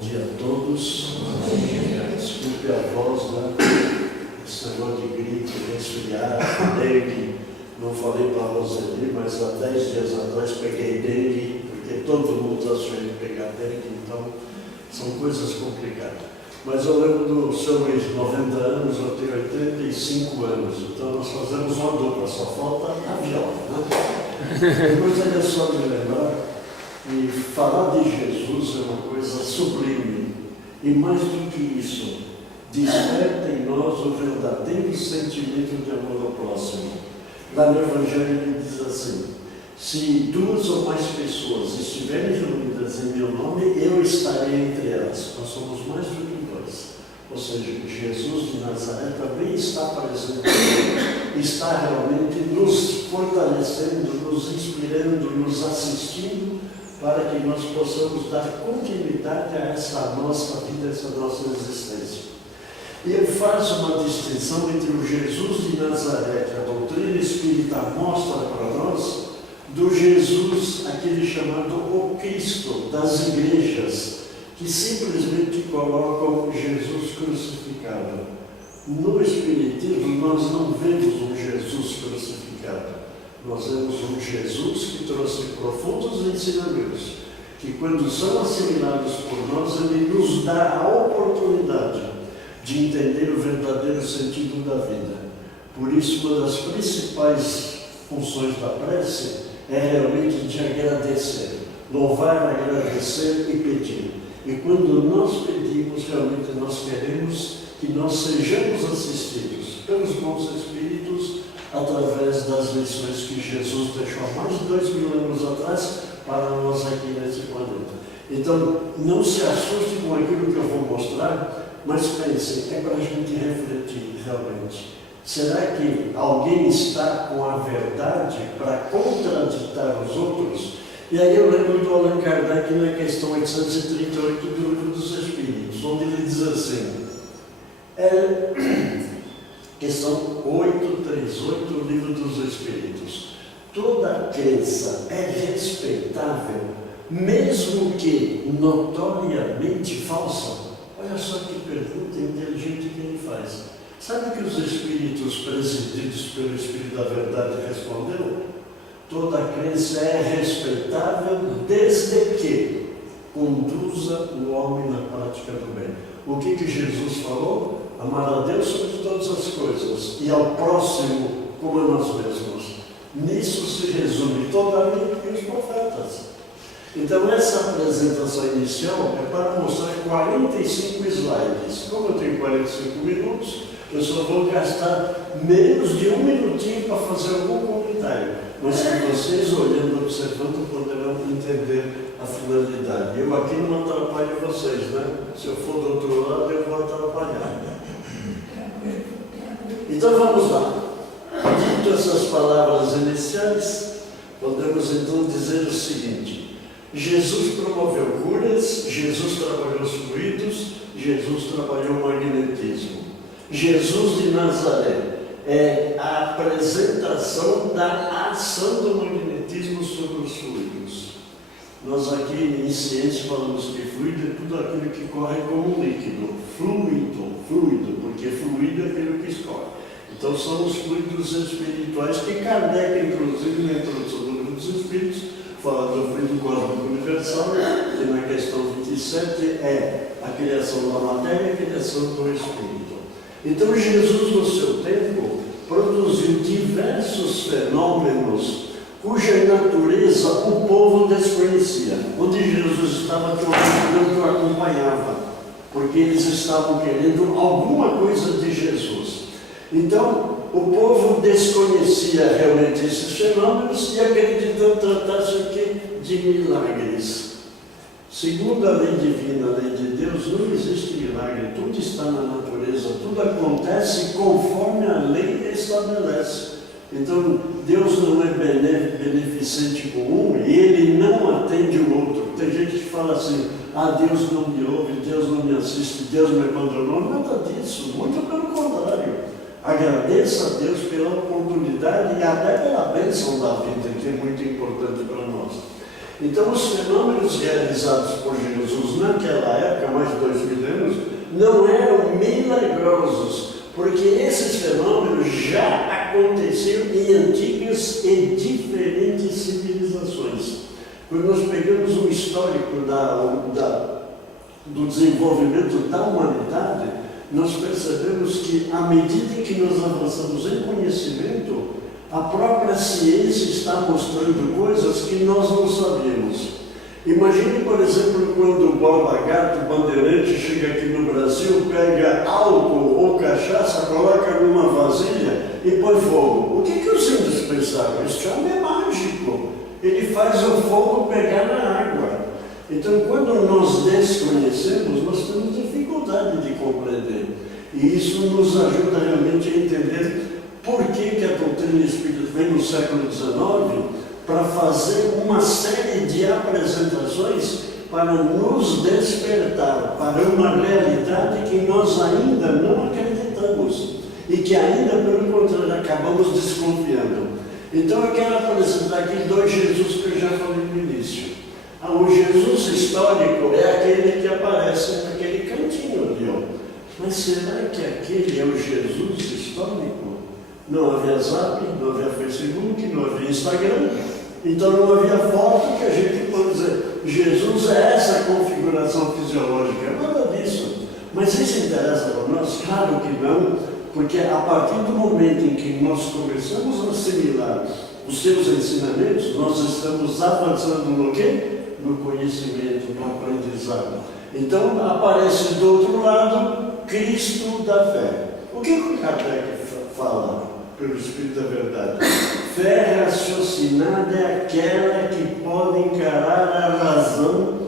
dia a todos. Desculpe a voz, né? Esse negócio de gripe, resfriado, dengue. Não falei para a Roseli, mas há 10 dias atrás peguei dengue, porque todo mundo está sujeito a pegar dengue, então são coisas complicadas. Mas eu lembro do seu Luiz, 90 anos, eu tenho 85 anos, então nós fazemos uma dupla, só falta a viola, né? Eu gostaria só de lembrar que falar de Jesus é uma coisa sublime, e mais do que isso, desperta em nós o verdadeiro sentimento de amor ao próximo. Lá no Evangelho ele diz assim: se 2 ou mais pessoas estiverem reunidas em meu nome, eu estarei entre elas. Nós somos mais do que 2. Ou seja, Jesus de Nazaré também está presente, está realmente nos fortalecendo, nos inspirando, nos assistindo, para que nós possamos dar continuidade a essa nossa vida, a essa nossa existência. E ele faz uma distinção entre o Jesus de Nazaré, que a doutrina espírita mostra para nós, do Jesus, aquele chamado o Cristo das igrejas, que simplesmente colocam Jesus crucificado. No Espiritismo nós não vemos um Jesus crucificado, nós vemos um Jesus que trouxe profundos ensinamentos, que quando são assimilados por nós, ele nos dá a oportunidade de entender o verdadeiro sentido da vida. Por isso, uma das principais funções da prece é realmente de agradecer, louvar, agradecer e pedir. E quando nós pedimos, realmente nós queremos que nós sejamos assistidos pelos bons espíritos através das lições que Jesus deixou há mais de 2000 anos atrás para nós aqui nesse planeta. Então, não se assuste com aquilo que eu vou mostrar, mas pense, é para a gente refletir realmente. Será que alguém está com a verdade para contraditar os outros? E aí eu lembro do Allan Kardec na questão 838 do Livro dos Espíritos, onde ele diz assim, questão 838 do Livro dos Espíritos: toda crença é respeitável, mesmo que notoriamente falsa. Olha só que pergunta inteligente que ele faz. Sabe que os espíritos presididos pelo Espírito da Verdade responderam? Toda crença é respeitável desde que conduza o homem na prática do bem. O que Jesus falou? Amar a Deus sobre todas as coisas e ao próximo como a nós mesmos. Nisso se resume toda a lei e os profetas. Então essa apresentação inicial é para mostrar 45 slides. Como eu tenho 45 minutos, eu só vou gastar menos de 1 minutinho para fazer algum comentário. Mas que vocês, olhando, observando, poderão entender a finalidade. Eu aqui não atrapalho vocês, né? Se eu for do outro lado, eu vou atrapalhar. Então vamos lá. Dito essas palavras iniciais, podemos então dizer o seguinte: Jesus promoveu curas, Jesus trabalhou os fluidos, Jesus trabalhou o magnetismo. Jesus de Nazaré é a apresentação da ação do magnetismo sobre os fluidos. Nós aqui em ciência falamos que fluido é tudo aquilo que corre como líquido. Fluido, porque fluido é aquilo que escorre. Então são os fluidos espirituais que Kardec, inclusive na introdução do Livro dos Espíritos, fala do fluido cósmico universal, que na questão 27 é a criação da matéria e a criação do espírito. Então Jesus, no seu tempo, produziu diversos fenômenos cuja natureza o povo desconhecia. Onde Jesus estava, que o acompanhava, porque eles estavam querendo alguma coisa de Jesus. Então, o povo desconhecia realmente esses fenômenos e acreditando tratar-se aqui de milagres. Segundo a lei divina, a lei de Deus, não existe milagre, tudo está na natureza, tudo acontece conforme a lei estabelece. Então, Deus não é beneficente com um e Ele não atende o outro. Tem gente que fala assim: ah, Deus não me ouve, Deus não me assiste, Deus me abandonou. Nada disso, muito pelo contrário. Agradeça a Deus pela oportunidade e até pela bênção da vida, que é muito importante para nós. Então, os fenômenos realizados por Jesus naquela época, milagrosos, porque esses fenômenos já aconteciam em antigas e diferentes civilizações. Quando nós pegamos um histórico do desenvolvimento da humanidade, nós percebemos que, à medida que nós avançamos em conhecimento, a própria ciência está mostrando coisas que nós não sabíamos. Imagine, por exemplo, quando o Borba Gato Bandeirante chega aqui no Brasil, pega álcool ou cachaça, coloca numa vasilha e põe fogo. O que os índios pensavam? Esse homem é mágico. Ele faz o fogo pegar na água. Então, quando nós desconhecemos, nós temos dificuldade de compreender. E isso nos ajuda realmente a entender por que a doutrina espírita vem no século XIX para fazer uma série de apresentações para nos despertar para uma realidade que nós ainda não acreditamos e que ainda, pelo contrário, acabamos desconfiando. Então, eu quero apresentar aqui dois Jesus que eu já falei no início. O Jesus histórico é aquele que aparece naquele cantinho ali, ó. Mas será que aquele é o Jesus histórico? Não havia Zap, não havia Facebook, não havia Instagram. Então não havia foto que a gente pode dizer, Jesus é essa configuração fisiológica. Nada disso. Mas isso interessa para nós? Claro que não, porque a partir do momento em que nós começamos a assimilar os seus ensinamentos, nós estamos avançando no quê? No conhecimento, no aprendizado. Então aparece do outro lado Cristo da fé. O que o Kardec fala pelo Espírito da Verdade? Fé raciocinada é aquela que pode encarar a razão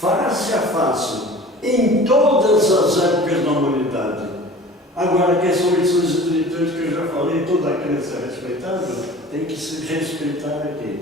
face a face em todas as épocas da humanidade. Agora, que são lições espirituais que eu já falei, toda crença é respeitada, tem que se respeitar aqui.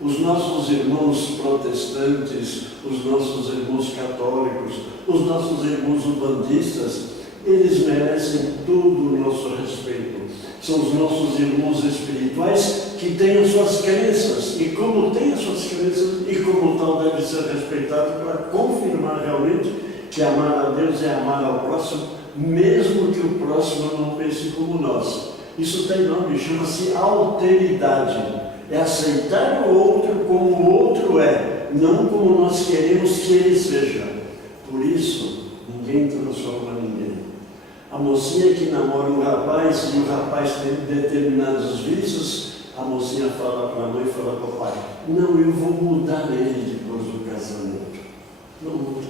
Os nossos irmãos protestantes, os nossos irmãos católicos, os nossos irmãos umbandistas, eles merecem todo o nosso respeito. São os nossos irmãos espirituais que têm as suas crenças, e como têm as suas crenças, e como tal deve ser respeitado para confirmar realmente que amar a Deus é amar ao próximo, mesmo que o próximo não pense como nós. Isso tem nome, chama-se alteridade. É aceitar o outro como o outro é, não como nós queremos que ele seja. Por isso, ninguém transforma ninguém. A mocinha que namora um rapaz e o rapaz tem determinados vícios, a mocinha fala para a mãe, fala para o pai, não, eu vou mudar ele depois do casamento. Não muda.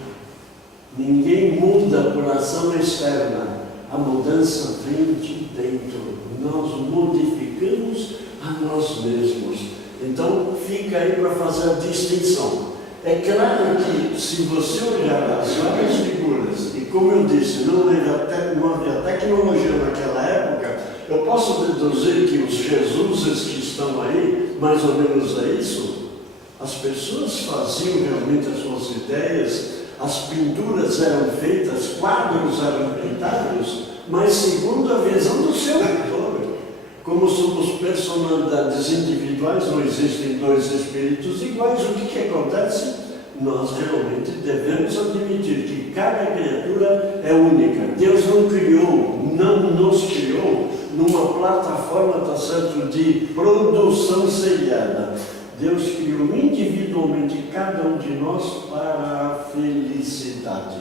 Ninguém muda por ação externa. A mudança vem de dentro. Nós modificamos a nós mesmos. Então, fica aí para fazer a distinção. É claro que, se você olhar as várias figuras, e como eu disse, não havia tecnologia naquela época, eu posso deduzir que os Jesuses que estão aí, mais ou menos é isso. As pessoas faziam realmente as suas ideias, as pinturas eram feitas, quadros eram pintados, mas segundo a visão do seu autor. Como somos personalidades individuais, não existem dois espíritos iguais, o que acontece? Nós realmente devemos admitir que cada criatura é única. Deus não criou, não nos criou numa plataforma, tá certo, de produção seriada. Deus criou individualmente cada um de nós para a felicidade.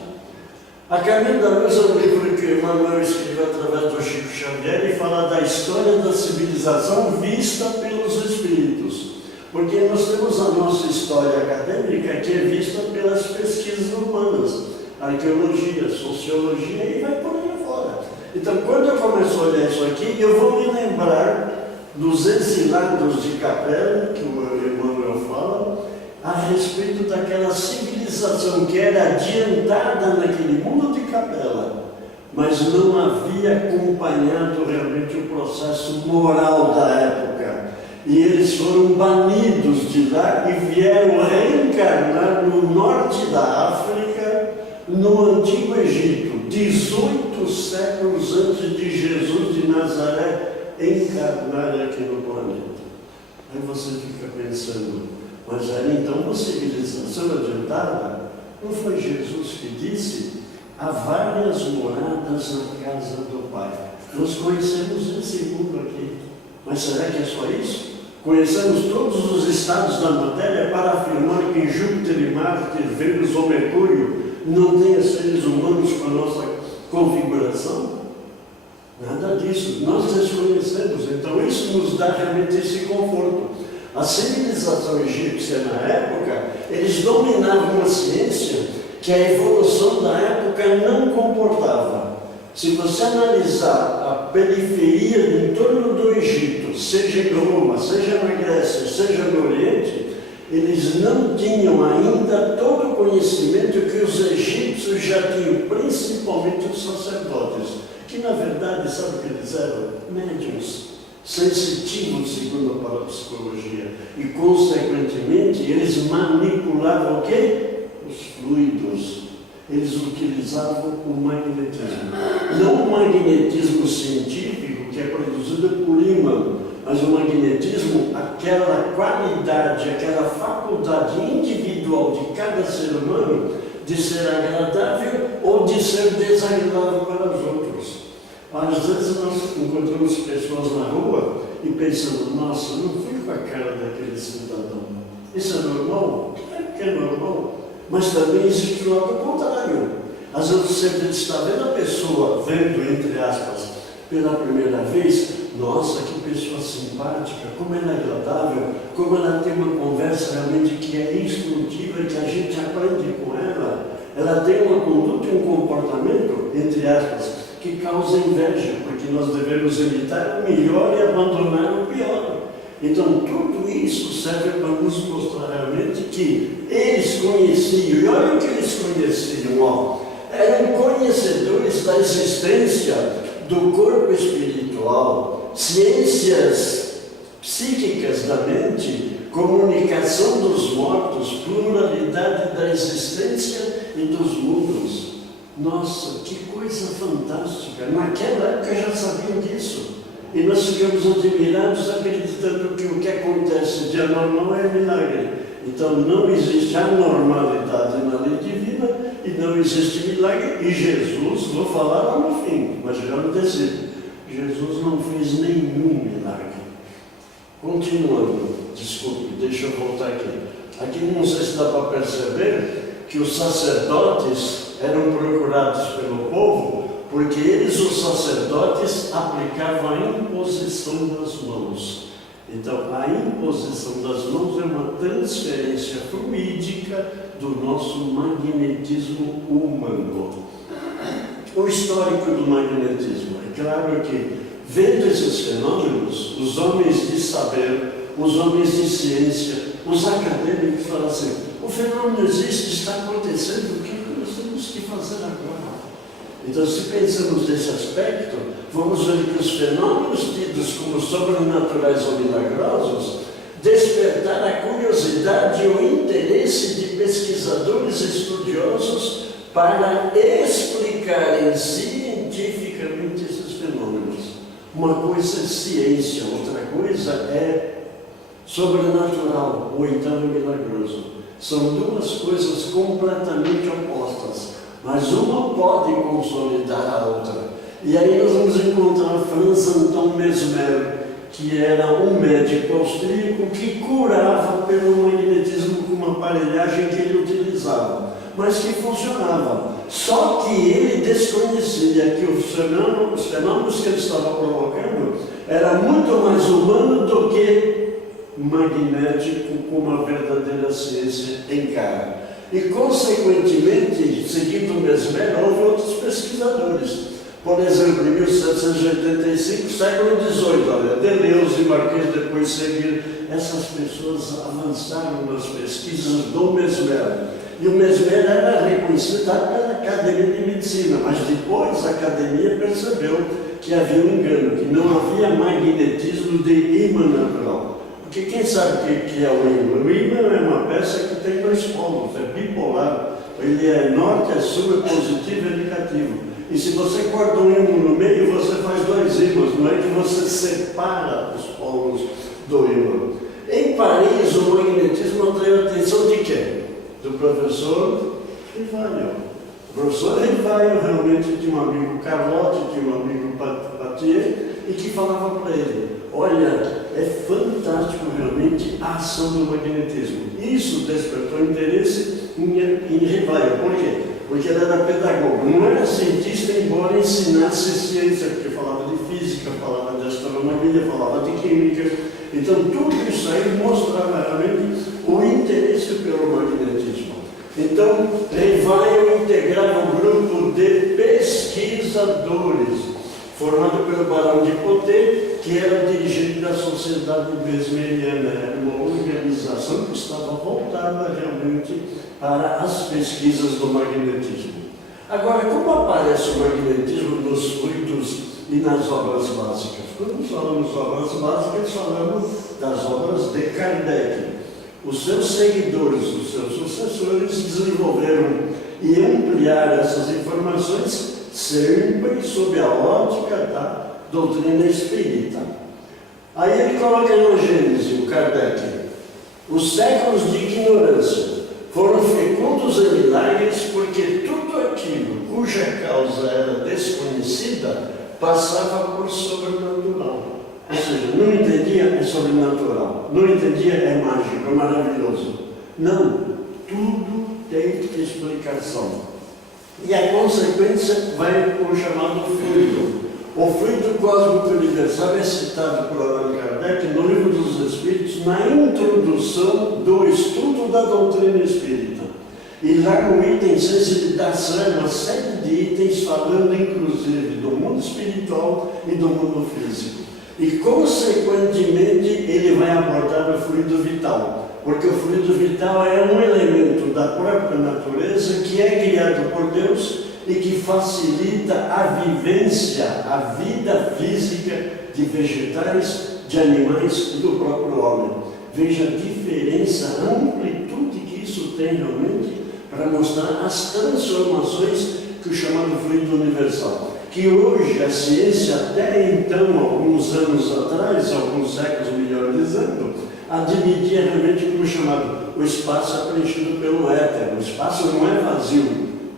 A Caminho da Luz é um livro que Emmanuel escreveu através do Chico Xavier e fala da história da civilização vista pelos espíritos. Porque nós temos a nossa história acadêmica que é vista pelas pesquisas humanas, arqueologia, sociologia e vai por aí fora. Então, quando eu começo a olhar isso aqui, eu vou me lembrar dos exilados de Capela, que o Emmanuel fala, a respeito daquela civilização que era adiantada naquele mundo de Capela, mas não havia acompanhado realmente o processo moral da época. E eles foram banidos de lá e vieram reencarnar no norte da África, no Antigo Egito, 18 séculos antes de Jesus de Nazaré encarnar aqui no planeta. Aí você fica pensando, mas era então uma civilização adiantada? Não foi Jesus que disse há várias moradas na casa do Pai. Nós conhecemos esse mundo aqui, mas será que é só isso? Conhecemos todos os estados da matéria para afirmar que em Júpiter e Marte, Vênus ou Mercúrio não tenha seres humanos com a nossa configuração? Nada disso, nós desconhecemos, então isso nos dá realmente esse conforto. A civilização egípcia na época, eles dominavam uma ciência que a evolução da época não comportava. Se você analisar a periferia do entorno do Egito, seja em Roma, seja na Grécia, seja no Oriente, eles não tinham ainda todo o conhecimento que os egípcios já tinham, principalmente os sacerdotes, que na verdade, sabe o que eles eram? Médiuns, sensitivos segundo a parapsicologia, e consequentemente eles manipulavam o quê? Os fluidos. Eles utilizavam o magnetismo. Não o magnetismo científico que é produzido por ímã, mas o magnetismo, aquela qualidade, aquela faculdade individual de cada ser humano de ser agradável ou de ser desagradável para os outros. Às vezes nós encontramos pessoas na rua e pensamos, nossa, não fui com a cara daquele cidadão. Isso é normal? É que é normal. Mas também existe o lado contrário. Às vezes você está vendo a pessoa, vendo, entre aspas, pela primeira vez, nossa, que pessoa simpática, como ela é agradável, como ela tem uma conversa realmente que é instrutiva e que a gente aprende com ela. Ela tem uma conduta e um comportamento, entre aspas, que causa inveja, porque nós devemos evitar o melhor e abandonar o pior. Então, tudo isso serve para nos mostrar realmente que eles conheciam, e olha o que eles conheciam, ó, eram conhecedores da existência do corpo espiritual, ciências psíquicas da mente, comunicação dos mortos, pluralidade da existência e dos mundos. Nossa, que coisa fantástica! Naquela época já sabiam disso. E nós ficamos admirados acreditando que o que acontece de anormal é milagre. Então não existe anormalidade na lei divina e não existe milagre. E Jesus, vou falar lá no fim, mas já não decido. Jesus não fez nenhum milagre. Continuando, desculpe, deixa eu voltar aqui. Aqui não sei se dá para perceber que os sacerdotes eram procurados pelo povo porque eles, os sacerdotes, aplicavam a imposição das mãos. Então, a imposição das mãos é uma transferência fluídica do nosso magnetismo humano. O histórico do magnetismo. É claro que, vendo esses fenômenos, os homens de saber, os homens de ciência, os acadêmicos falam assim, o fenômeno existe, está acontecendo, o que nós temos que fazer agora? Então, se pensamos nesse aspecto, vamos ver que os fenômenos tidos como sobrenaturais ou milagrosos despertaram a curiosidade e o interesse de pesquisadores estudiosos para explicarem cientificamente esses fenômenos. Uma coisa é ciência, outra coisa é sobrenatural ou então milagroso. São duas coisas completamente opostas. Mas uma pode consolidar a outra. E aí nós vamos encontrar Franz Anton Mesmer, que era um médico austríaco que curava pelo magnetismo com uma aparelhagem que ele utilizava, mas que funcionava. Só que ele desconhecia que os fenômenos que ele estava provocando era muito mais humano do que magnético, como a verdadeira ciência encara. E, consequentemente, seguindo o Mesmer, houve outros pesquisadores. Por exemplo, em 1785, século XVIII, olha, Deleuze e Marquês depois seguiram. Essas pessoas avançaram nas pesquisas do Mesmer. E o Mesmer era reconhecido pela Academia de Medicina, mas depois a Academia percebeu que havia um engano, que não havia magnetismo de ímã natural. Porque quem sabe o que é o ímã? O ímã é uma peça que tem dois polos, é bipolar. Ele é norte, é sul, é positivo, é negativo. E se você corta um ímã no meio, você faz dois ímãs, não é que você separa os polos do ímã. Em Paris, o magnetismo atraiu a atenção de quem? Do professor Rivail. O professor Rivaio realmente tinha um amigo Carlotti, tinha um amigo Patier, e que falava para ele: olha, é fantástico realmente a ação do magnetismo. Isso despertou interesse em Rivaio. Por quê? Porque ele era pedagogo, não era cientista, embora ensinasse ciência, porque falava de física, falava de astronomia, falava de química. Então, tudo isso aí mostrava realmente o interesse pelo magnetismo. Então, Rivaio integrava um grupo de pesquisadores, formado pelo Barão de Poté, que era dirigente da Sociedade Besmeriana. Era uma organização que estava voltada realmente para as pesquisas do magnetismo. Agora, como aparece o magnetismo nos fluidos e nas obras básicas? Quando falamos obras básicas, falamos das obras de Kardec. Os seus seguidores, os seus sucessores, desenvolveram e ampliaram essas informações sempre sob a ótica da doutrina espírita. Aí ele coloca na Gênese, o Kardec: os séculos de ignorância foram fecundos em milagres, porque tudo aquilo cuja causa era desconhecida passava por sobrenatural. Ou seja, não entendia, é sobrenatural. Não entendia, é mágico, é maravilhoso. Não, tudo tem explicação. E a consequência vai para o chamado fluido. O fluido cósmico universal é citado por Allan Kardec no Livro dos Espíritos, na introdução do estudo da doutrina espírita. E lá no item sensibilização, é uma série de itens falando inclusive do mundo espiritual e do mundo físico. E, consequentemente, ele vai abordar o fluido vital, porque o fluido vital é um elemento da própria natureza que é criado por Deus e que facilita a vivência, a vida física de vegetais, de animais e do próprio homem. Veja a diferença, a amplitude que isso tem realmente para mostrar as transformações que o chamado fluido universal, que hoje a ciência, até então, alguns anos atrás, alguns séculos melhor dizendo, admitia realmente como chamado: o espaço é preenchido pelo éter, o espaço não é vazio,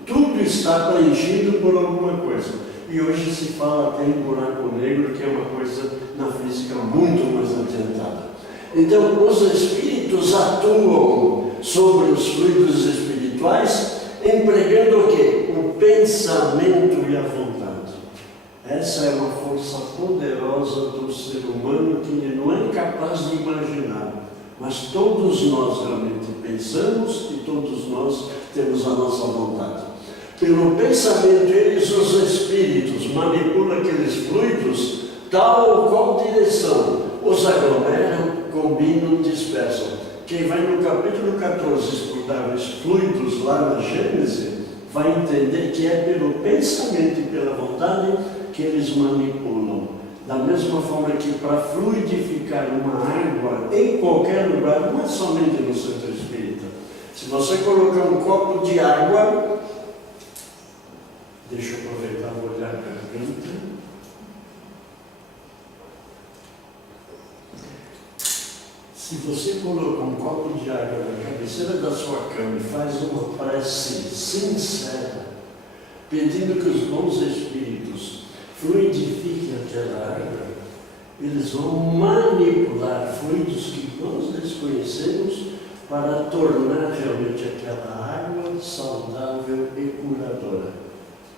tudo está preenchido por alguma coisa. E hoje se fala até em buraco negro, que é uma coisa na física muito mais adiantada. Então, os espíritos atuam sobre os fluidos espirituais, empregando o quê? O pensamento e a vontade. Essa é uma força poderosa do ser humano que ele não é capaz de imaginar. Mas todos nós realmente pensamos e todos nós temos a nossa vontade. Pelo pensamento, eles, os espíritos, manipulam aqueles fluidos, tal ou qual direção, os aglomeram, combinam, dispersam. Quem vai no capítulo 14 estudar os fluidos lá na Gênese, vai entender que é pelo pensamento e pela vontade que eles manipulam. Da mesma forma que para fluidificar uma água em qualquer lugar, não é somente no centro espírita. Se você colocar um copo de água, deixa eu aproveitar e olhar a garganta. Se você colocar um copo de água na cabeceira da sua cama e faz uma prece sincera, pedindo que os bons espíritos fluidifiquem aquela água, eles vão manipular fluidos que nós desconhecemos para tornar realmente aquela água saudável e curadora.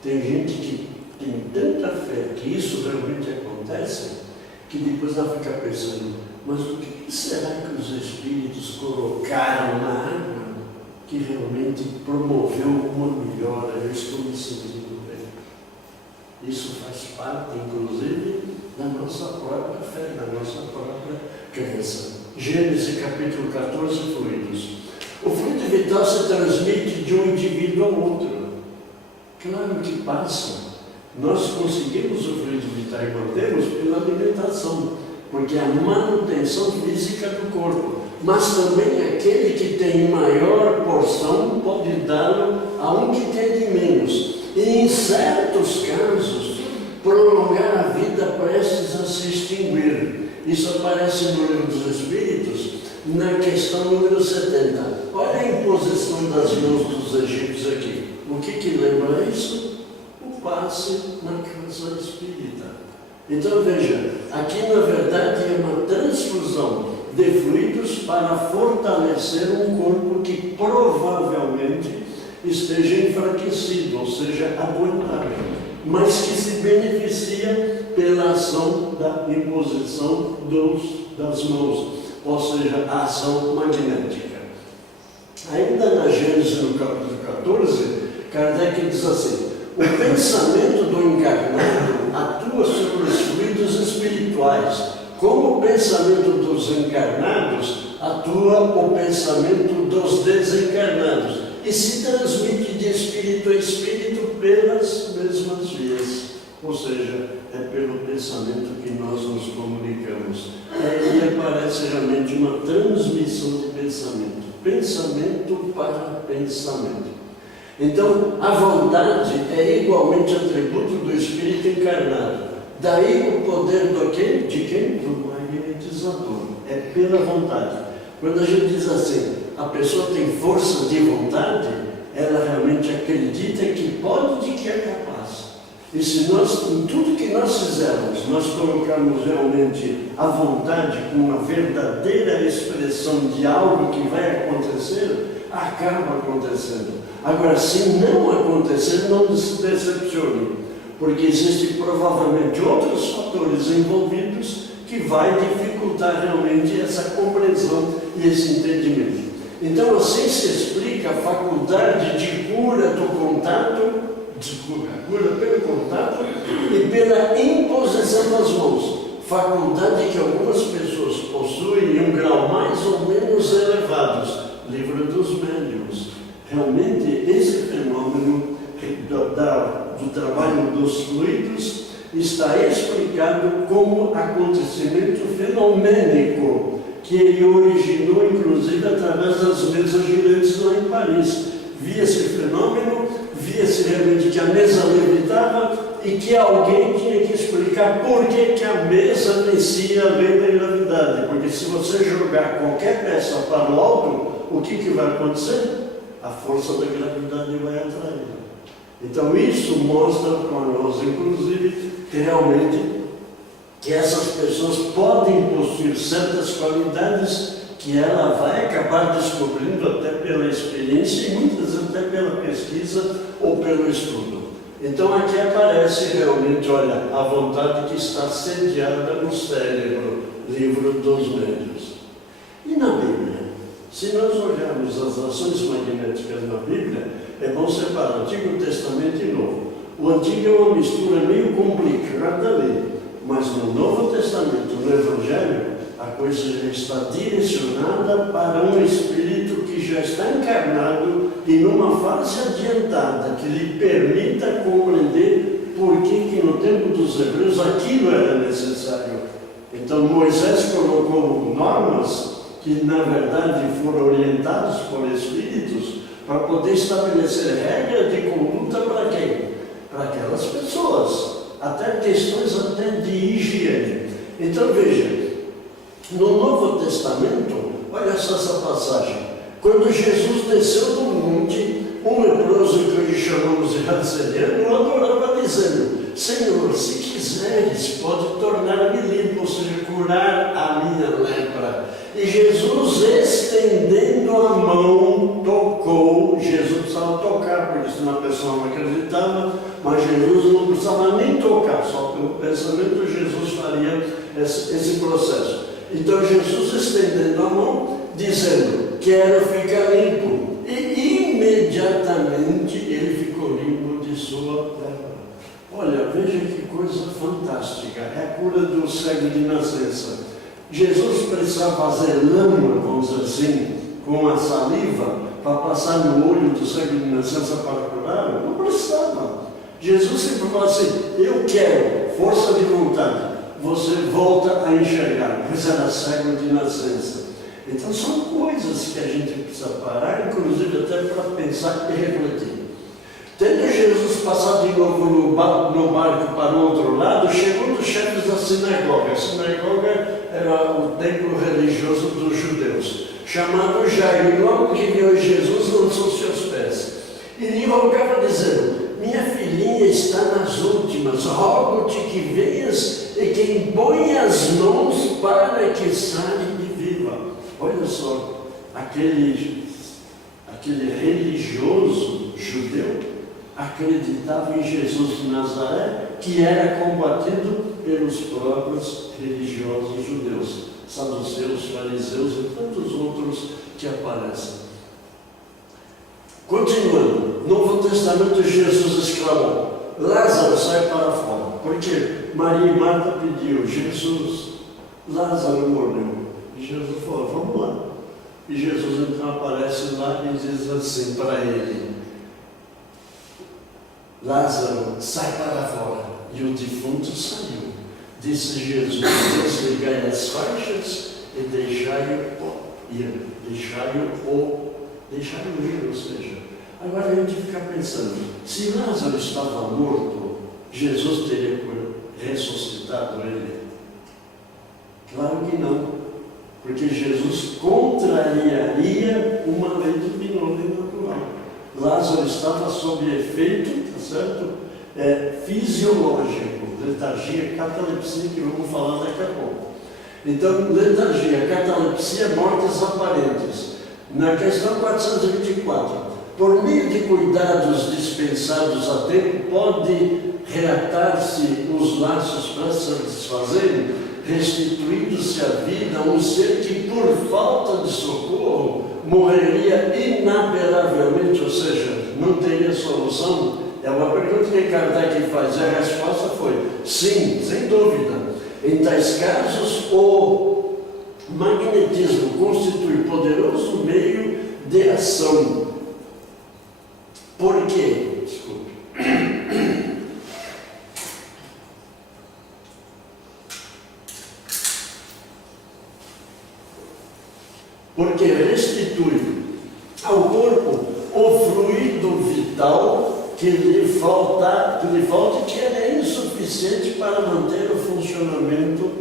Tem gente que tem tanta fé que isso realmente acontece, que depois ela fica pensando: mas o que será que os espíritos colocaram na água que realmente promoveu uma melhora? Eu estou me sentindo bem. Isso faz parte, inclusive, da nossa própria fé, da nossa própria crença. Gênesis capítulo 14, fluidos. O fluido vital se transmite de um indivíduo ao outro. Claro que passa. Nós conseguimos o fluido vital e mantemos pela alimentação, porque é a manutenção física do corpo. Mas também aquele que tem maior porção pode dá-lo a um que tem de menos. E em certos casos, prolongar a vida prestes a se extinguir. Isso aparece no Livro dos Espíritos, na questão número 70. Olha a imposição das mãos dos egípcios aqui. O que lembra isso? O passe na casa espírita. Então veja, aqui na verdade é uma transfusão de fluidos para fortalecer um corpo que provavelmente esteja enfraquecido, ou seja, adoentado, mas que se beneficia pela ação da imposição das mãos, ou seja, a ação magnética. Ainda na Gênesis, no capítulo 14, Kardec diz assim: o pensamento do encarnado atua sobre os fluidos espirituais, como o pensamento dos encarnados atua o pensamento dos desencarnados, e se transmite de espírito a espírito pelas mesmas vias. Ou seja, é pelo pensamento que nós nos comunicamos. Aí aparece realmente uma transmissão de pensamento. Pensamento para pensamento. Então, a vontade é igualmente atributo do espírito encarnado. Daí o poder do quê? De quem? Do magnetizador. É pela vontade. Quando a gente diz assim, a pessoa tem força de vontade, ela realmente acredita que pode e que é capaz. E se nós, em tudo que nós fizermos, nós colocarmos realmente a vontade como uma verdadeira expressão de algo que vai acontecer, acaba acontecendo. Agora, se não acontecer, não se decepcione, porque existem provavelmente outros fatores envolvidos que vai dificultar realmente essa compreensão e esse entendimento. Então, assim se explica a faculdade de cura do contato, cura pelo contato e pela imposição das mãos, faculdade que algumas pessoas possuem em um grau mais ou menos elevado. Livro dos Médiuns. Realmente, esse fenômeno do trabalho dos fluidos está explicado como acontecimento fenomênico, que ele originou, inclusive, através das mesas girantes lá em Paris. Via-se fenômeno, via-se realmente que a mesa levitava e que alguém tinha que explicar por que a mesa descia a lei da gravidade. Porque se você jogar qualquer peça para o alto, o que vai acontecer? A força da gravidade vai atrair. Então isso mostra para nós, inclusive, que realmente que essas pessoas podem possuir certas qualidades que ela vai acabar descobrindo até pela experiência e muitas vezes até pela pesquisa ou pelo estudo. Então aqui aparece realmente, olha, a vontade que está sediada no cérebro, Livro dos Médiuns. E na Bíblia? Se nós olharmos as ações magnéticas na Bíblia, é bom separar Antigo Testamento e Novo. O Antigo é uma mistura meio complicada ali, mas no Novo Testamento, no Evangelho, a coisa já está direcionada para um espírito que já está encarnado e numa fase adiantada, que lhe permita compreender por que no tempo dos hebreus aquilo era necessário. Então Moisés colocou normas que na verdade foram orientados por espíritos para poder estabelecer regras de conduta para quem? Para aquelas pessoas, até questões até de higiene. Então veja, no Novo Testamento, olha só essa passagem, quando Jesus desceu do monte, um leproso que hoje chamamos de Ranceliano o adorava dizendo: Senhor, se quiseres, pode tornar-me limpo, ou seja, curar a minha lepra. E Jesus, estendendo a mão, tocou. Jesus precisava tocar, porque senão a pessoa não acreditava, mas Jesus não precisava nem tocar, só pelo pensamento Jesus faria esse processo. Então Jesus estendendo a mão, dizendo: quero ficar limpo. E imediatamente ele ficou limpo de sua lepra. Olha, veja que coisa fantástica, é a cura do cego de nascença. Jesus precisava fazer lama, vamos dizer assim, com a saliva, para passar no olho do cego de nascença para curar? Não precisava. Jesus sempre falou assim: eu quero, força de vontade, você volta a enxergar, pois era cego de nascença. Então são coisas que a gente precisa parar, inclusive até para pensar e refletir. Tendo Jesus passado de novo no barco para o outro lado, chegou um dos chefes da sinagoga. A sinagoga era o templo religioso dos judeus, chamado Jairo. E logo que viu Jesus, lançou-se aos pés. E lhe rogava, dizendo: minha filhinha está nas últimas, rogo-te que venhas e que impõe as mãos para que sare e viva. Olha só, aquele religioso judeu acreditava em Jesus de Nazaré, que era combatido pelos próprios religiosos judeus, saduceus, fariseus e tantos outros que aparecem. Continuando, no Novo Testamento, Jesus exclamou: Lázaro, sai para fora. Porque Maria e Marta pediu: Jesus, Lázaro morreu. E Jesus falou: vamos lá. E Jesus então aparece lá e diz assim para ele: Lázaro, sai para fora. E o defunto saiu. Disse Jesus: desligai as faixas e deixai-o ir. Deixai-o ir, ou seja, agora a gente fica pensando, se Lázaro estava morto, Jesus teria ressuscitado ele? Claro que não, porque Jesus contrariaria uma lei divina, uma lei natural. Lázaro estava sob efeito, tá certo? Fisiológico, letargia, catalepsia, que vamos falar daqui a pouco. Então, letargia, catalepsia, mortes aparentes. Na questão 424, por meio de cuidados dispensados a tempo, pode reatar-se os laços para satisfazerem, restituindo-se a vida a um ser que, por falta de socorro, morreria inapelavelmente, ou seja, não teria solução? É uma pergunta que Kardec faz, e a resposta foi sim, sem dúvida. Em tais casos, o magnetismo constitui poderoso meio de ação. Por quê? Desculpe. Porque restitui ao corpo o fluido vital que lhe falta e que é insuficiente para manter o funcionamento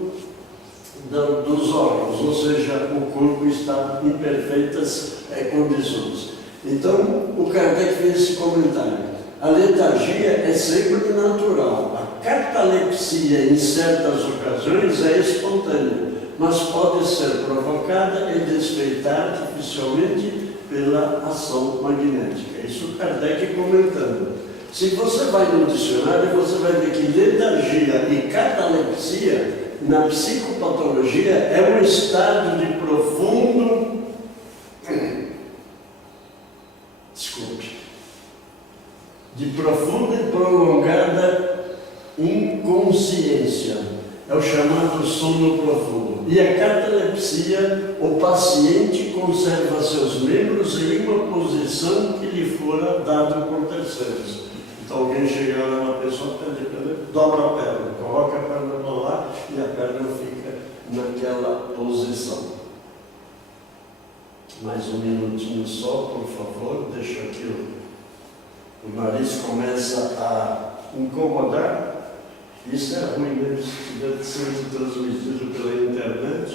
dos órgãos, ou seja, o corpo está em perfeitas condições. Então, o Kardec fez esse comentário. A letargia é sempre natural. A catalepsia, em certas ocasiões, é espontânea, mas pode ser provocada e desfeita artificialmente pela ação magnética. Isso o Kardec comentando. Se você vai no dicionário, você vai ver que letargia e catalepsia, na psicopatologia, é um estado de profundo... de profunda e prolongada inconsciência. É o chamado sono profundo. E a catalepsia, o paciente conserva seus membros em uma posição que lhe fora dada por terceiros. Então alguém chega lá na pessoa, dobra a perna, coloca a perna para lá e a perna fica naquela posição. Mais um minutinho só, por favor, deixa aqui o nariz começa a incomodar. Isso é ruim, né? Se estiver sendo transmitido pela internet,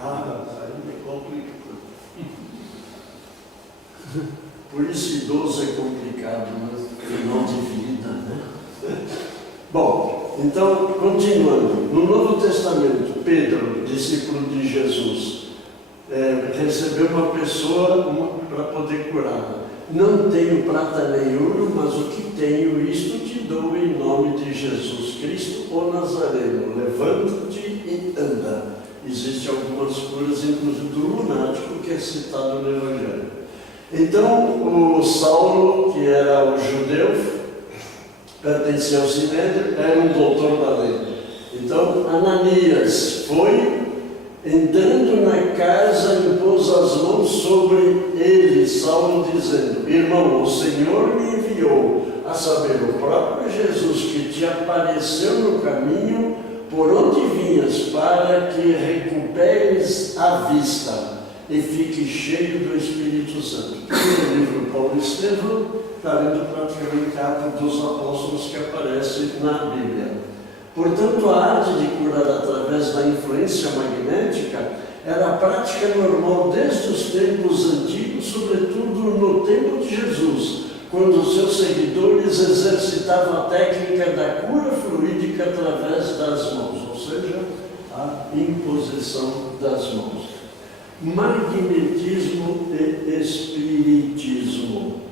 aí me complica. Por isso idoso é complicado, mas final de vida, né? Bom, então, continuando. No Novo Testamento, Pedro, discípulo de Jesus, recebeu uma pessoa para poder curá-la. Não tenho prata nem ouro, mas o que tenho, isto te dou em nome de Jesus Cristo, o Nazareno. Levanta-te e anda. Existem algumas curas, inclusive do lunático, que é citado no Evangelho. Então, o Saulo, que era o judeu, pertencia ao Sinédrio, era um doutor da lei. Então, Ananias foi, entrando na casa, impôs as mãos sobre ele, Saulo, dizendo: irmão, o Senhor me enviou, a saber, o próprio Jesus, que te apareceu no caminho por onde vinhas, para que recuperes a vista e fique cheio do Espírito Santo. No livro Paulo e Estevão, está lendo praticamente Atos dos Apóstolos que aparece na Bíblia. Portanto, a arte de curar através da influência magnética era a prática normal desde os tempos antigos, sobretudo no tempo de Jesus, quando os seus seguidores exercitavam a técnica da cura fluídica através das mãos, ou seja, a imposição das mãos. Magnetismo e espiritismo.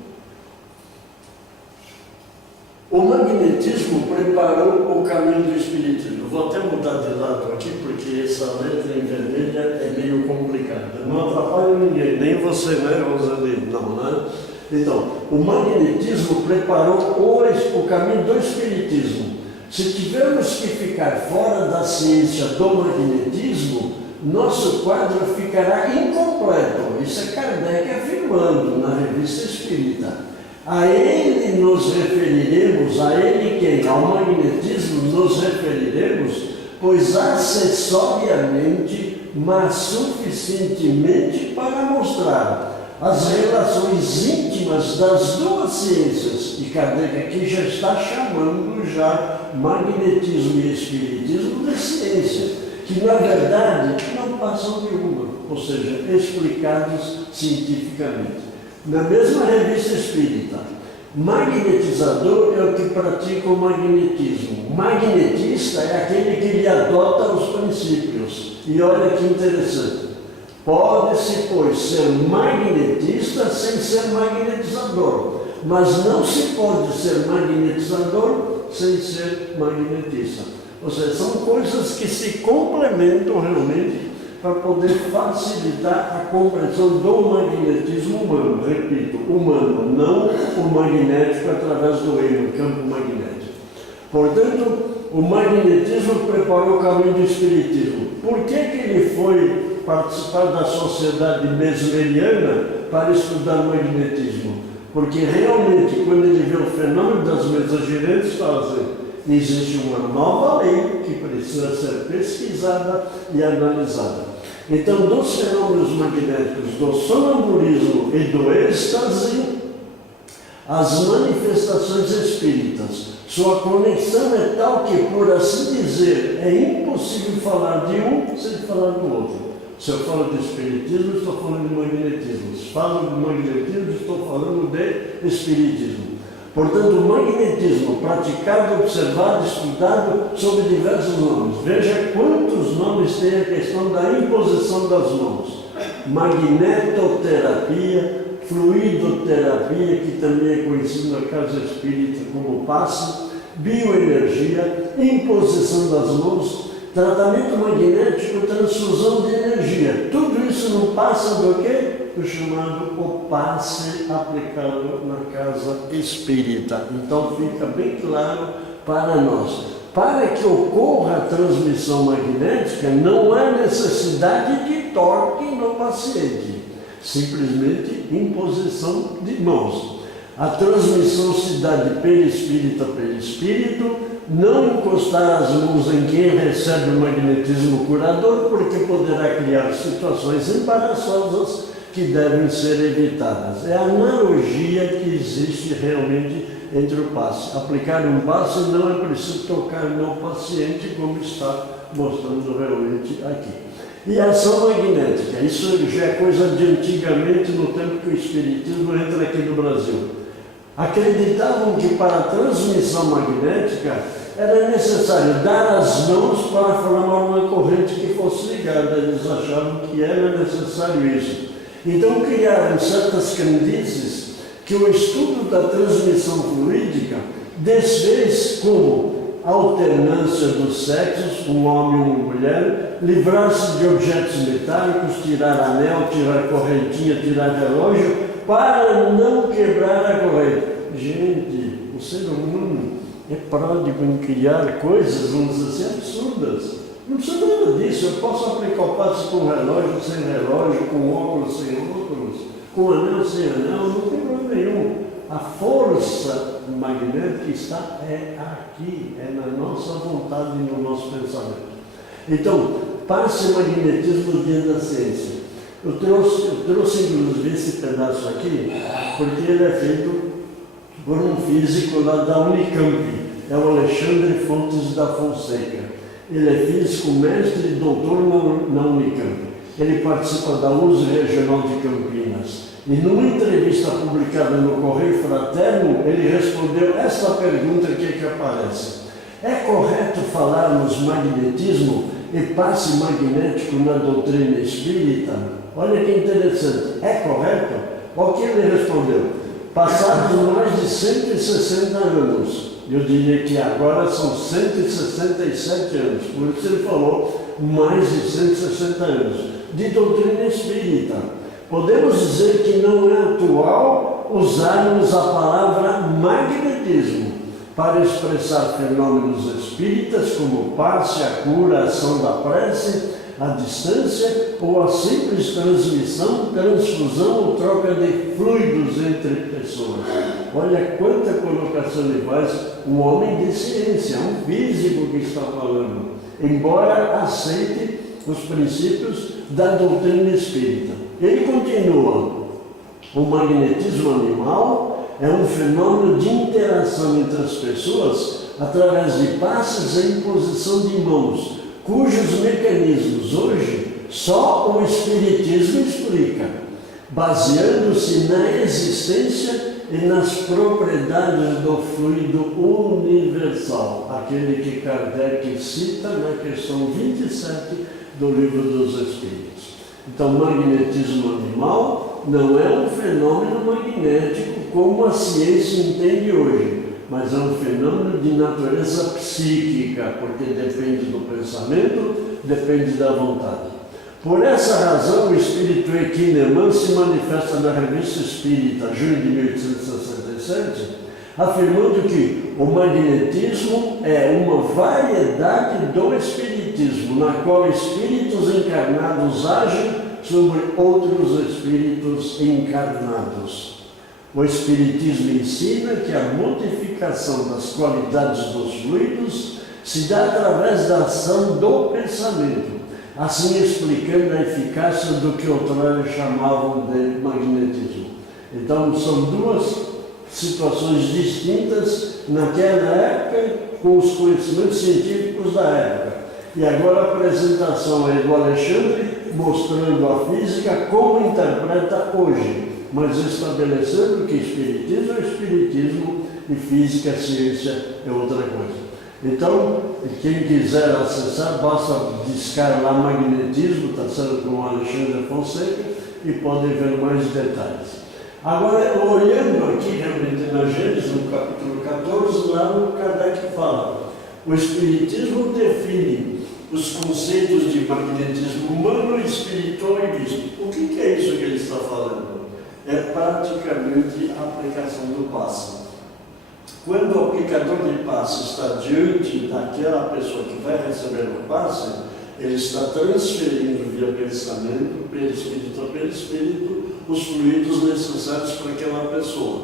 O magnetismo preparou o caminho do espiritismo. Vou até mudar de lado aqui, porque essa letra em vermelha é meio complicada. Não atrapalha ninguém, nem você, né, Roseli? Não, né? Então, o magnetismo preparou o caminho do espiritismo. Se tivermos que ficar fora da ciência do magnetismo, nosso quadro ficará incompleto. Isso é Kardec afirmando na Revista Espírita. A ele nos referiremos, a ele quem? Ao magnetismo nos referiremos, pois acessoriamente, mas suficientemente para mostrar as relações íntimas das duas ciências. E Kardec aqui já está chamando magnetismo e espiritismo de ciência, que na verdade não passam de uma, ou seja, explicados cientificamente. Na mesma Revista Espírita, magnetizador é o que pratica o magnetismo. Magnetista é aquele que lhe adota os princípios. E olha que interessante. Pode-se, pois, ser magnetista sem ser magnetizador. Mas não se pode ser magnetizador sem ser magnetista. Ou seja, são coisas que se complementam realmente para poder facilitar a compreensão do magnetismo humano. Repito, humano, não o magnético através do ímã, campo magnético. Portanto, o magnetismo preparou o caminho do espiritismo. Por que ele foi participar da sociedade mesmeriana para estudar magnetismo? Porque realmente, quando ele vê o fenômeno das mesas girantes, fala assim, existe uma nova lei que precisa ser pesquisada e analisada. Então, dos fenômenos magnéticos, do sonambulismo e do êxtase, as manifestações espíritas, sua conexão é tal que, por assim dizer, é impossível falar de um sem falar do outro. Se eu falo de espiritismo, estou falando de magnetismo. Se falo de magnetismo, estou falando de espiritismo. Portanto, o magnetismo praticado, observado, estudado sob diversos nomes. Veja quantos nomes tem a questão da imposição das mãos. Magnetoterapia, fluidoterapia, que também é conhecido na casa espírita como passe, bioenergia, imposição das mãos, tratamento magnético, transfusão de energia. Tudo isso não passa do quê? O chamado o passe aplicado na casa espírita. Então fica bem claro para nós. Para que ocorra a transmissão magnética, não há necessidade de toque no paciente. Simplesmente imposição de mãos. A transmissão se dá de perispírito a perispírito, não encostar as mãos em quem recebe o magnetismo curador, porque poderá criar situações embaraçosas que devem ser evitadas. É a analogia que existe realmente entre o passe. Aplicar um passe não é preciso tocar no paciente, como está mostrando realmente aqui. E a ação magnética, isso já é coisa de antigamente, no tempo que o espiritismo entra aqui no Brasil. Acreditavam que para a transmissão magnética era necessário dar as mãos para formar uma corrente que fosse ligada. Eles achavam que era necessário isso. Então criaram certas crendices que o estudo da transmissão fluídica desfez como alternância dos sexos, um homem e uma mulher, livrar-se de objetos metálicos, tirar anel, tirar correntinha, tirar relógio, para não quebrar a corrente. Gente, o ser humano é pródigo em criar coisas, vamos dizer assim, absurdas. Não precisa nada disso. Eu posso aplicar o passe com relógio, sem relógio, com óculos, sem óculos, com anel, sem anel, não tem problema nenhum. A força magnética está aqui, é na nossa vontade e no nosso pensamento. Então, passe magnetismo dentro da ciência. Eu trouxe inclusive esse pedaço aqui, porque ele é feito por um físico lá da Unicamp, é o Alexandre Fontes da Fonseca. Ele é físico, mestre e doutor na Unicamp. Ele participa da USP Regional de Campinas. E numa entrevista publicada no Correio Fraterno, ele respondeu esta pergunta que aparece. É correto falarmos magnetismo e passe magnético na doutrina espírita? Olha que interessante. É correto? O que ele respondeu? Passados mais de 160 anos, eu diria que agora são 167 anos, por isso ele falou mais de 160 anos, de doutrina espírita. Podemos dizer que não é atual usarmos a palavra magnetismo para expressar fenômenos espíritas como passe, a cura, a ação da prece, a distância ou a simples transmissão, transfusão ou troca de fluidos entre pessoas. Olha quanta colocação ele faz, um homem de ciência, um físico que está falando, embora aceite os princípios da doutrina espírita. Ele continua, o magnetismo animal é um fenômeno de interação entre as pessoas através de passes e imposição de mãos, cujos mecanismos hoje só o Espiritismo explica, baseando-se na existência e nas propriedades do fluido universal, aquele que Kardec cita na questão 27 do Livro dos Espíritos. Então, magnetismo animal não é um fenômeno magnético como a ciência entende hoje, mas é um fenômeno de natureza psíquica, porque depende do pensamento, depende da vontade. Por essa razão, o espírito Equineman se manifesta na Revista Espírita, junho de 1867, afirmando que o magnetismo é uma variedade do espiritismo, na qual espíritos encarnados agem sobre outros espíritos encarnados. O Espiritismo ensina que a modificação das qualidades dos fluidos se dá através da ação do pensamento, assim explicando a eficácia do que outrora chamavam de magnetismo. Então, são duas situações distintas naquela época, com os conhecimentos científicos da época. E agora a apresentação é do Alexandre, mostrando a física como interpreta hoje, mas estabelecendo que espiritismo é espiritismo e física, ciência é outra coisa. Então, quem quiser acessar, basta discar lá magnetismo, está sendo com o Alexandre Fonseca, e pode ver mais detalhes. Agora, olhando aqui realmente na Gênesis, no capítulo 14, lá o Kardec fala, o Espiritismo define os conceitos de magnetismo humano, espiritual e místico. O que é isso que ele está falando? É praticamente a aplicação do passe. Quando o aplicador de passe está diante daquela pessoa que vai receber o passe, ele está transferindo via pensamento, perispírito, os fluidos necessários para aquela pessoa.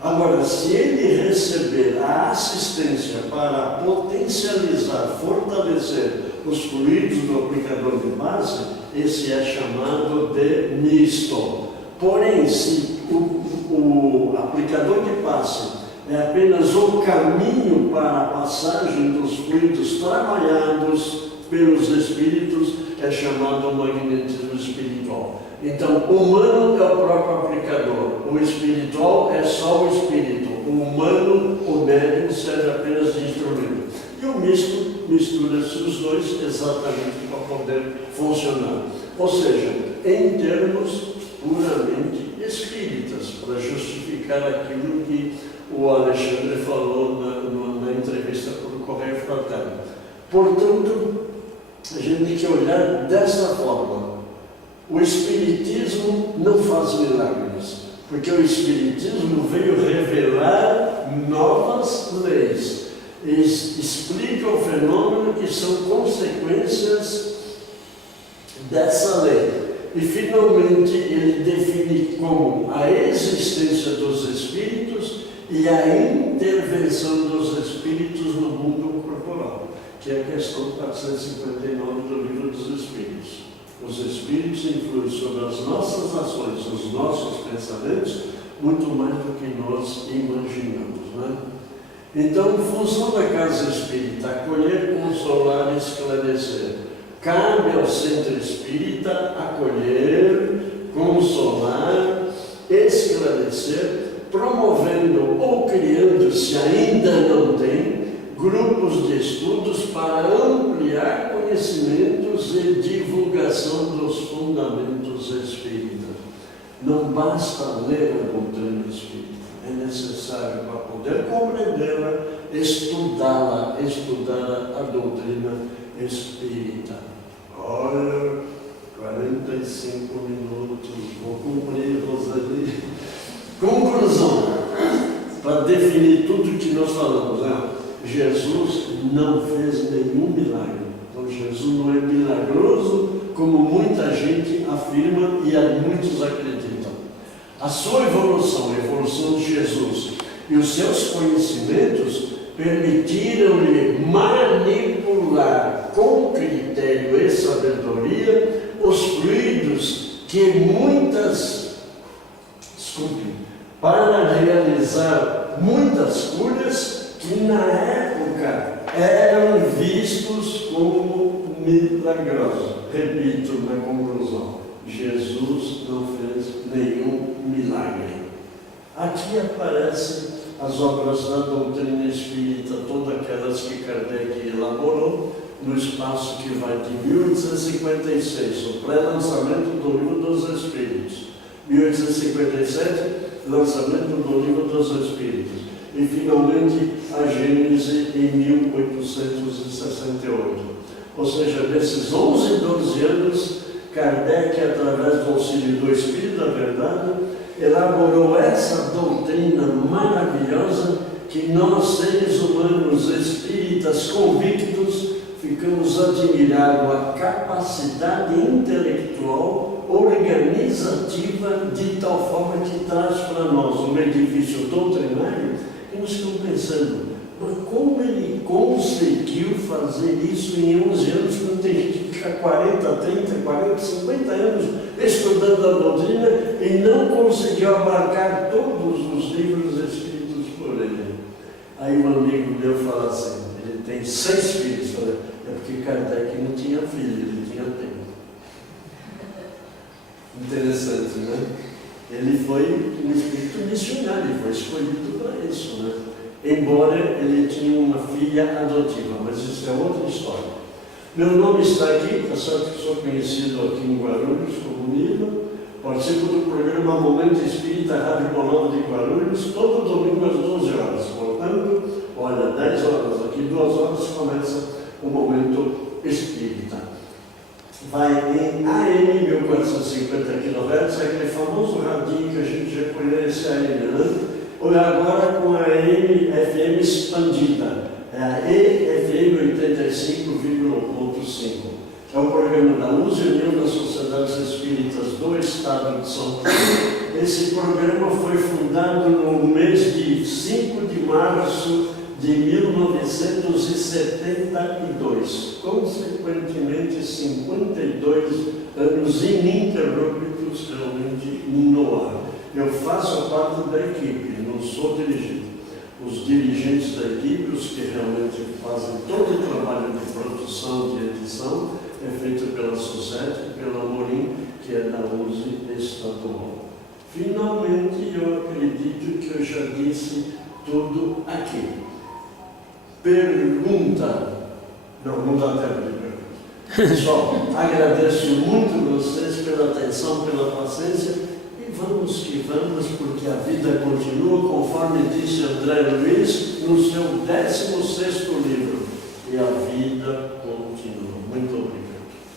Agora, se ele receber a assistência para potencializar, fortalecer os fluidos do aplicador de passe, esse é chamado de misto. Porém, se o aplicador de passe é apenas o caminho para a passagem dos fluidos trabalhados pelos espíritos, é chamado magnetismo espiritual. Então, o humano é o próprio aplicador, o espiritual é só o espírito, o humano, o médium, serve apenas de instrumento. E o misto mistura-se os dois exatamente para poder funcionar. Ou seja, em termos puramente espíritas, para justificar aquilo que o Alexandre falou na entrevista para o Correio Fraterno. Portanto, a gente tem que olhar dessa forma. O Espiritismo não faz milagres, porque o Espiritismo veio revelar novas leis. Explica o fenômeno que são consequências dessa lei. E, finalmente, ele define como a existência dos espíritos e a intervenção dos espíritos no mundo corporal, que é a questão 459 do Livro dos Espíritos. Os espíritos influem sobre as nossas ações, os nossos pensamentos, muito mais do que nós imaginamos, né? Então, função da casa espírita: acolher, consolar e esclarecer. Cabe ao centro espírita acolher, consolar esclarecer, promovendo ou criando, se ainda não tem, grupos de estudos para ampliar conhecimentos e divulgação dos fundamentos espíritas. Não basta ler a doutrina espírita, é necessário, para poder compreendê-la, estudar a doutrina espírita. Olha, 45 minutos, vou cumprir, Roseli. Conclusão, para definir tudo que nós falamos, né? Jesus não fez nenhum milagre. Então Jesus não é milagroso, como muita gente afirma e muitos acreditam. A sua evolução, a evolução de Jesus e os seus conhecimentos permitiram-lhe manipular com critério e sabedoria os fluidos para realizar muitas curas que na época eram vistos como milagrosos. Repito na conclusão, Jesus não fez nenhum milagre. Aqui aparecem as obras da doutrina espírita, todas aquelas que Kardec elaborou, no espaço que vai de 1856, o pré-lançamento do Livro dos Espíritos, 1857, lançamento do Livro dos Espíritos, e finalmente a Gênese em 1868. Ou seja, nesses 11, 12 anos, Kardec, através do auxílio do Espírito da Verdade, elaborou essa doutrina maravilhosa que nós, seres humanos espíritas convictos, ficamos admirados a capacidade intelectual organizativa de tal forma que traz para nós um edifício doutrinário e nós ficamos pensando, mas como ele conseguiu fazer isso em 11 anos, quando tem gente que fica 40, 30, 40, 50 anos estudando a doutrina e não conseguiu abarcar todos os livros escritos por ele. Aí um amigo meu fala assim, ele tem 6 filhos, é porque Kardec não tinha filho, ele tinha tempo. Interessante, né? Ele foi um espírito missionário, ele foi escolhido para isso, né? Embora ele tinha uma filha adotiva, mas isso é outra história. Meu nome está aqui, está certo que sou conhecido aqui em Guarulhos como Nilo, participo do programa Momento Espírita, Rádio Colombo de Guarulhos, todo domingo às 12 horas. Portanto, olha, 10 horas, aqui 2 horas começa o Momento Espírita. Vai em AM 1450 kHz, aquele famoso radinho que a gente já conhece ainda, né? Ou agora com a AM FM expandida, é a EFM 85,5. É o programa da Luz e União das Sociedades Espíritas do Estado de São Paulo. Esse programa foi fundado no mês de 5 de março de 1972, consequentemente 52 anos ininterruptos realmente no ar. Eu faço parte da equipe, não sou dirigente. Os dirigentes da equipe, os que realmente fazem todo o trabalho de produção, de edição, é feito pela Suzete e pela Amorim, que é da USE estadual. Finalmente, eu acredito que eu já disse tudo aqui. Pergunta? Não dá tempo de pergunta. Pessoal, agradeço muito vocês pela atenção, pela paciência e vamos que vamos, porque a vida continua, conforme disse André Luiz no seu 16º livro. E a vida continua. Muito obrigado.